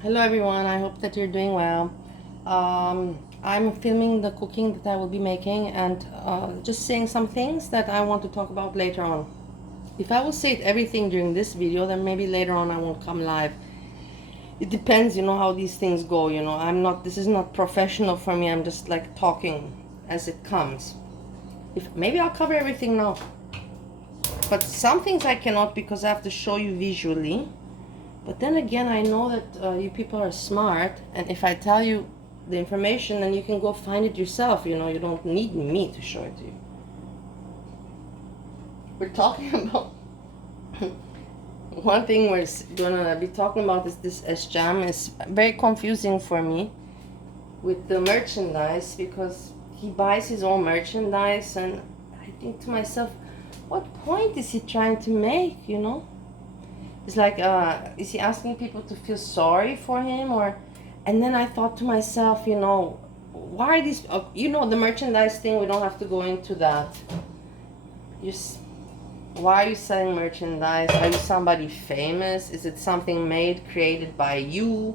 Hello everyone, I hope that you're doing well. I'm filming the cooking that I will be making and just saying some things that I want to talk about later on. If I will say everything during this video, then maybe later on I won't come live. It depends, how these things go, this is not professional for me, I'm just like talking as it comes. Maybe I'll cover everything now. But some things I cannot because I have to show you visually. But then again, I know that you people are smart, and if I tell you the information, then you can go find it yourself. You don't need me to show it to you. We're talking about one thing we're gonna be talking about is this Sjam is very confusing for me with the merchandise because he buys his own merchandise, and I think to myself, what point is he trying to make? It's like, is he asking people to feel sorry for him, or? And then I thought to myself, why are these? The merchandise thing. We don't have to go into that. Why are you selling merchandise? Are you somebody famous? Is it something made, created by you?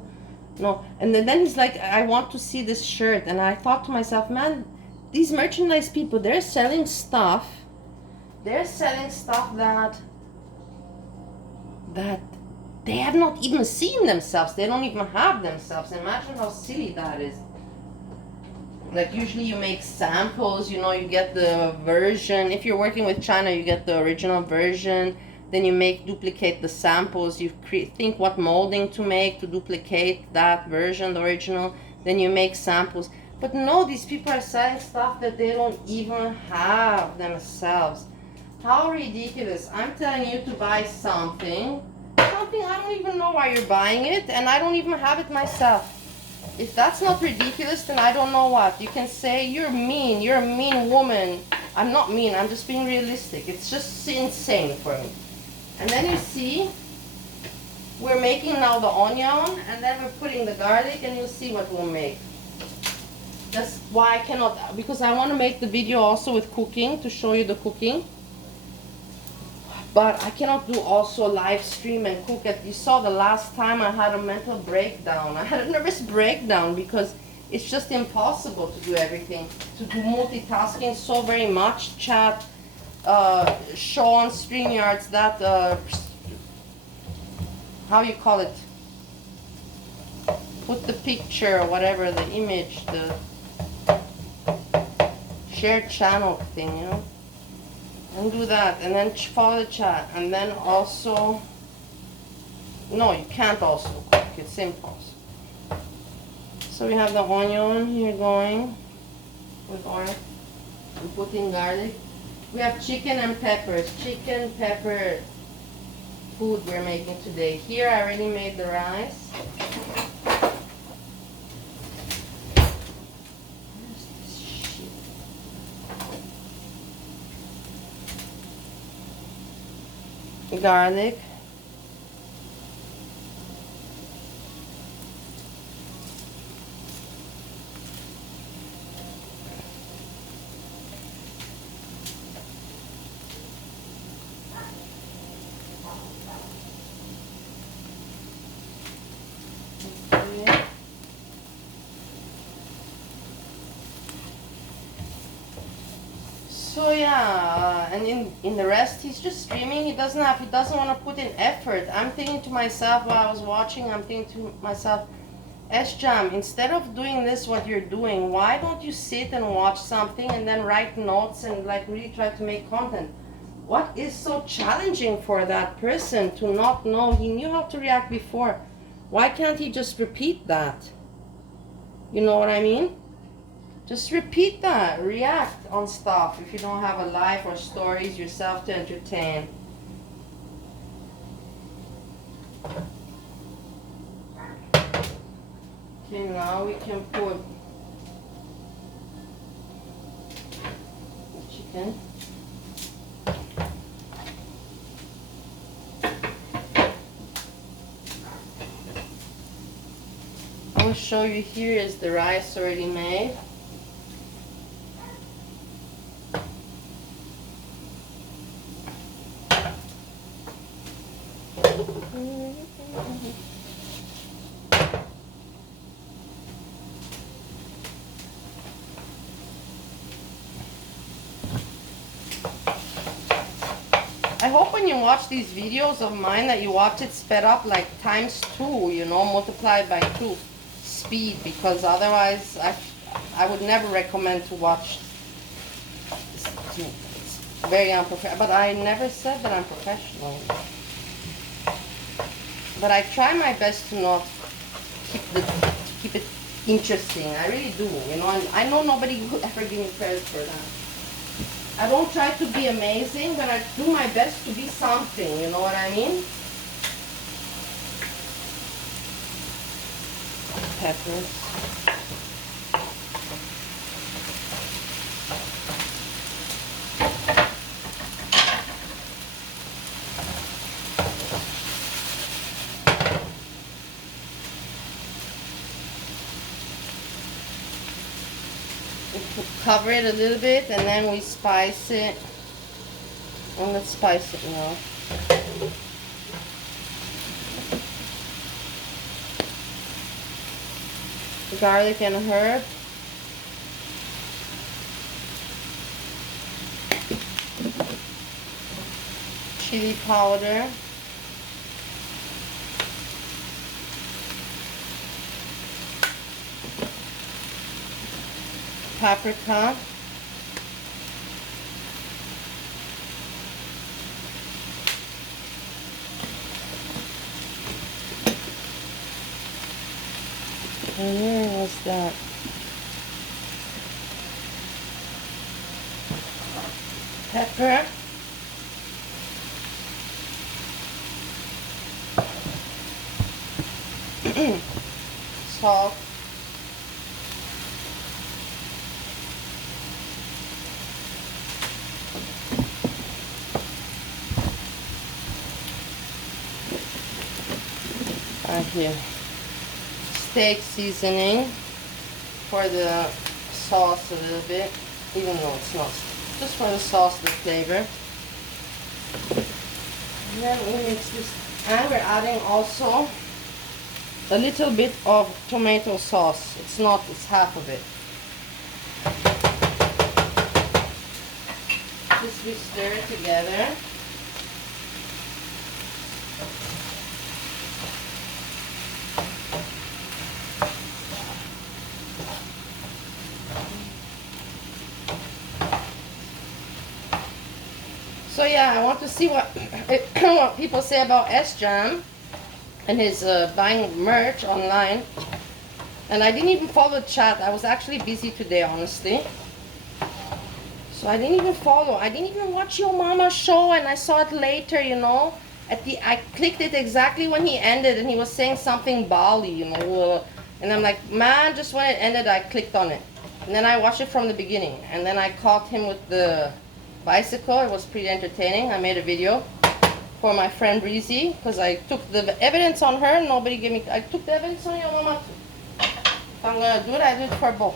No. And then he's like, I want to see this shirt, and I thought to myself, man, these merchandise people, they're selling stuff. They're selling stuff that they have not even seen themselves. They don't even have themselves. Imagine how silly that is. Like usually you make samples, you get the version. If you're working with China, you get the original version. Then you duplicate the samples. You think what molding to make to duplicate that version, the original. Then you make samples. But no, these people are selling stuff that they don't even have themselves. How ridiculous. I'm telling you to buy something I don't even know why you're buying it, and I don't even have it myself. If that's not ridiculous, then I don't know what. You can say you're mean, you're a mean woman. I'm not mean, I'm just being realistic. It's just insane for me. And then you see, we're making now the onion, and then we're putting the garlic, and you'll see what we'll make. That's why I cannot, because I want to make the video also with cooking, to show you the cooking. But I cannot do also live stream and cook it. You saw the last time I had a mental breakdown. I had a nervous breakdown because it's just impossible to do everything. To do multitasking so very much. Chat, show on StreamYards that, how you call it? Put the picture or whatever, the image, the shared channel thing, and do that, and then follow the chat, and then also, no, you can't also cook, it's impossible. So we have the onion here going with oil. We put in garlic. We have chicken and peppers, chicken pepper food we're making today. Here I already made the rice. Garlic, so yeah, and in the rest he's just streaming. He doesn't want to put in effort. I'm thinking to myself while I was watching, I'm thinking to myself, Sjam, instead of doing this what you're doing, why don't you sit and watch something and then write notes and like really try to make content? What is so challenging for that person to not know? He knew how to react before. Why can't he just repeat that? You know what I mean? Just repeat that. React on stuff if you don't have a life or stories yourself to entertain. Okay, now we can put the chicken. I will show you. Here is the rice already made. watch these videos of mine that you watch it sped up like ×2, you know, multiplied by 2 speed, because otherwise I would never recommend to watch. It's very unprofessional, but I never said that I'm professional. But I try my best to not keep it interesting. I really do, you know, and I know nobody will ever give me credit for that. I don't try to be amazing, but I do my best to be something, you know what I mean? Peppers. Cover it a little bit and then we spice it. And let's spice it now. Garlic and herb. Chili powder. Paprika. And where was that? Pepper. Salt. Right here. Steak seasoning for the sauce a little bit, even though it's not, just for the sauce, the flavor. And then we mix this, and we're adding also a little bit of tomato sauce. It's half of it. Just we stir it together. So yeah, I want to see what what people say about Sjam and his buying merch online. And I didn't even follow the chat. I was actually busy today, honestly. So I didn't even follow. I didn't even watch your mama's show, and I saw it later, you know. I clicked it exactly when he ended, and he was saying something Bali, you know. And I'm like, man, just when it ended, I clicked on it. And then I watched it from the beginning. And then I caught him with the bicycle. It was pretty entertaining. I made a video for my friend Breezy because I took the evidence on her. Nobody gave me. I took the evidence on your mama too. If I'm gonna do it, I do it for both.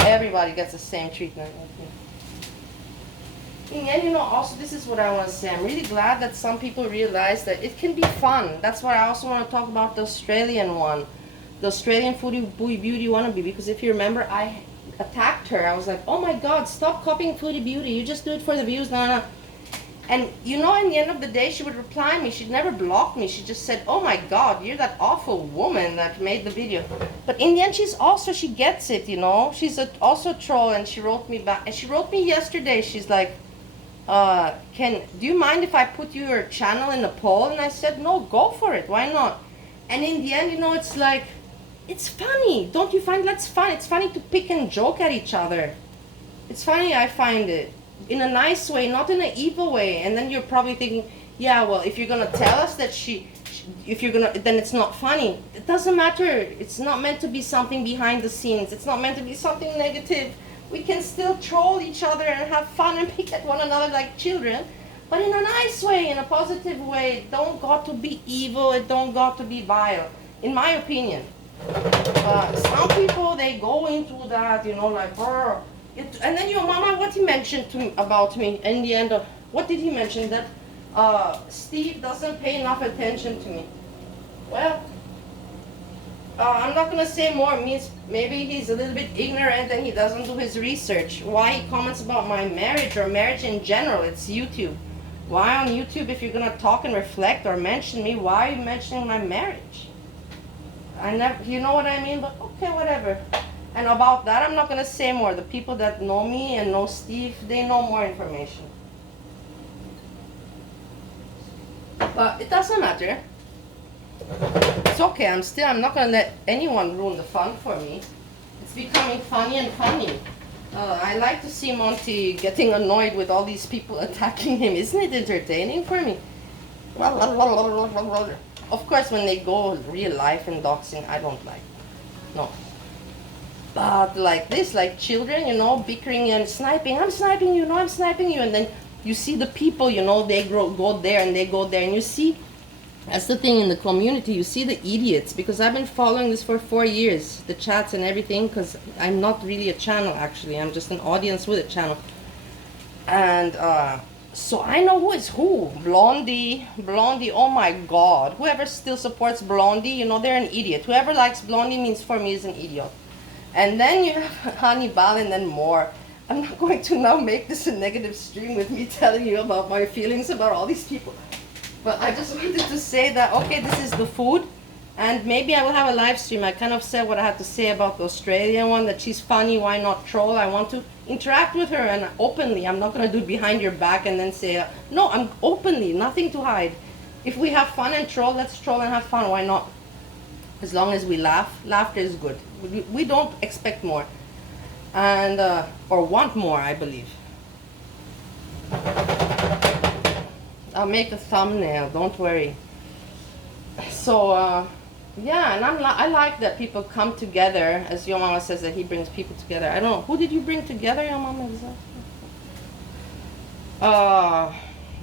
Everybody gets the same treatment. And you know, also this is what I want to say. I'm really glad that some people realize that it can be fun. That's why I also want to talk about the Australian one, the Australian Foodie Beauty Wannabe. Because if you remember, I attacked her. I was like, oh my god, stop copying Foodie Beauty, you just do it for the views. No. And you know, in the end of the day, she would reply me. She'd never block me. She just said, oh my god, you're that awful woman that made the video. But in the end, she gets it, you know. She's also a troll, and she wrote me back. And she wrote me yesterday. She's like, do you mind if I put your channel in a poll? And I said, no, go for it, why not? And in the end, you know, it's like, it's funny. Don't you find that's fun? It's funny to pick and joke at each other. It's funny, I find it. In a nice way, not in an evil way. And then you're probably thinking, yeah, well, if you're gonna tell us that then it's not funny. It doesn't matter. It's not meant to be something behind the scenes. It's not meant to be something negative. We can still troll each other and have fun and pick at one another like children, but in a nice way, in a positive way. It don't got to be evil. It don't got to be vile, in my opinion. Some people, they go into that, you know, like, brr. And then your mama, what he mentioned to me about me in the end of, what did he mention? That Steve doesn't pay enough attention to me. Well, I'm not gonna say more. It means maybe he's a little bit ignorant and he doesn't do his research. Why he comments about my marriage or marriage in general, it's YouTube. Why on YouTube, if you're gonna talk and reflect or mention me, why are you mentioning my marriage? I never, you know what I mean? But okay, whatever. And about that, I'm not gonna say more. The people that know me and know Steve, they know more information. But it doesn't matter. It's okay. I'm not gonna let anyone ruin the fun for me. It's becoming funny and funny. I like to see Monty getting annoyed with all these people attacking him. Isn't it entertaining for me? Of course, when they go real life and doxing, I don't like. No. But like this, like children, you know, bickering and sniping. I'm sniping you, no, I'm sniping you. And then you see the people, you know, they go there and they go there. And you see, that's the thing in the community, you see the idiots. Because I've been following this for 4 years, the chats and everything. Because I'm not really a channel, actually. I'm just an audience with a channel. And so I know who is who. Blondie, oh my god. Whoever still supports Blondie, you know, they're an idiot. Whoever likes Blondie means for me is an idiot. And then you have Hannibal and then more. I'm not going to now make this a negative stream with me telling you about my feelings about all these people. But I just wanted to say that, okay, this is the food. And maybe I will have a live stream. I kind of said what I had to say about the Australian one, that she's funny, why not troll? I want to interact with her and openly. I'm not going to do it behind your back and then say, no, I'm openly, nothing to hide. If we have fun and troll, let's troll and have fun, why not? As long as we laugh, laughter is good. We don't expect more. And, or want more, I believe. I'll make a thumbnail, don't worry. So, yeah, and I like that people come together, as your mama says that he brings people together. I don't know, who did you bring together, your mama?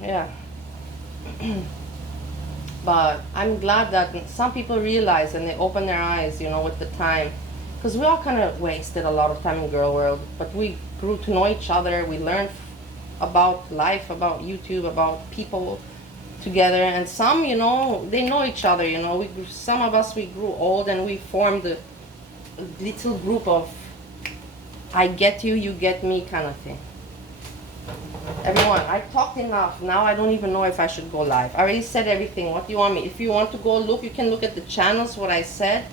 Yeah. But I'm glad that some people realize and they open their eyes, you know, with the time. Because we all kind of wasted a lot of time in girl world, but we grew to know each other. We learned about life, about YouTube, about people together. And some, you know, they know each other, you know. Some of us, we grew old and we formed a little group of I get you, you get me kind of thing. Everyone, I talked enough. Now I don't even know if I should go live. I already said everything. What do you want me? If you want to go look, you can look at the channels, what I said.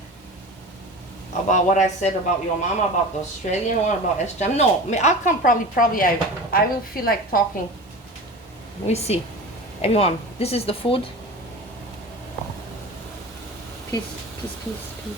About what I said about your mama, about the Australian one, about Sjam. No, I'll come probably I will feel like talking. We see. Everyone, this is the food. Peace, peace, peace, peace.